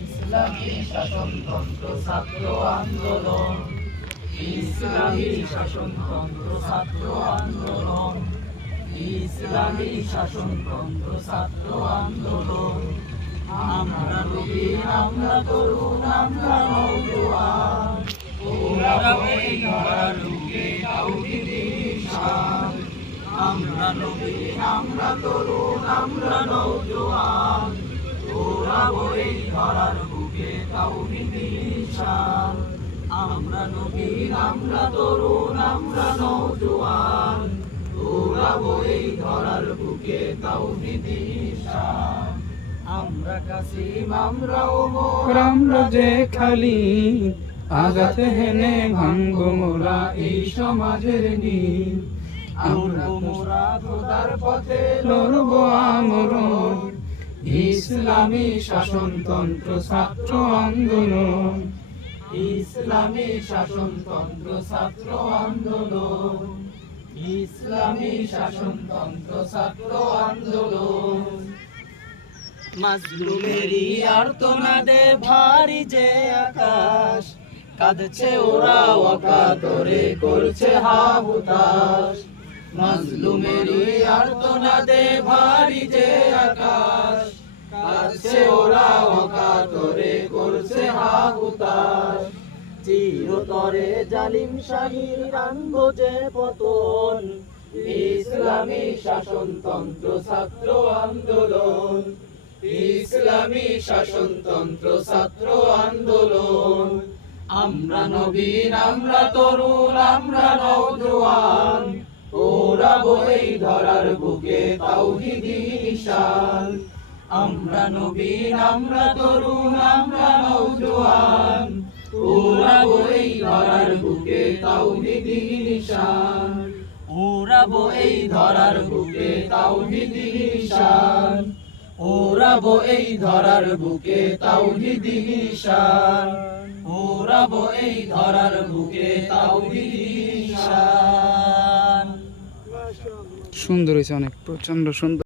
ইসলামী শাসনতন্ত্র ছাত্র আন্দোলন, ইসলামী শাসনতন্ত্র ছাত্র আন্দোলন, ইসলামী শাসনতন্ত্র ছাত্র আন্দোলন। আমরা নবীন, আমরা তরুণ, আমরা নওজোয়ান, ওরা বই ধরার বুকে তাওহীদের শান। আমরা নবীন, আমরা তরুণ, আমরা নওজোয়ান, ওরা বই ধরার বুকে তাওহীদের শান। আমরা নবীন, আমরা তরুণ, আমরা নওজোয়ান, ওরা বই ধরার বুকে তাওহীদের শান। আমরা কাসিম, আমরা ওমর, আমরা যে খালি আগাতে হেনে ভাঙব মোরা এই সমাজের নীল। আমরা মোরা খোদার পথে লড়ব আমরণ, ইসলামী শাসনতন্ত্র ছাত্র আন্দোলন, ইসলামী শাসনতন্ত্র ছাত্র আন্দোলন, ইসলামী শাসনতন্ত্র ছাত্র আন্দোলন। মাজলুমেরই আর্তনাদে ভারী যে আকাশ, কাঁদছে ওরা অকাতরে করছে হাহুতাশ। মাজলুমেরই আর্তনাদে ভারী যে আকাশ, কাঁদছে ওরা অকাতরে করছে হাহুতাশ। চিরতরে জালিম শাহীর আনবো যে পতন, ইসলামী শাসনতন্ত্র ছাত্র আন্দোলন, ইসলামী শাসনতন্ত্র ছাত্র আন্দোলন। আমরা নবীন, আমরা তরুণ, আমরা নওজোয়ান, ওরা বই ধরার বুকে তাওহীদের শান। আমরা নবীন, আমরা তরুণ, আমরা নওজোয়ান, ওরা বই ধরার বুকে তাওহীদের শান। ওরা বই ধরার বুকে তাওহীদের শান, ওরা বই ধরার বুকে তাওহীদের শান, ওরা বই ধরার বুকে তাওহীদের শান। সুন্দর হয়েছে, অনেক প্রচন্ড সুন্দর।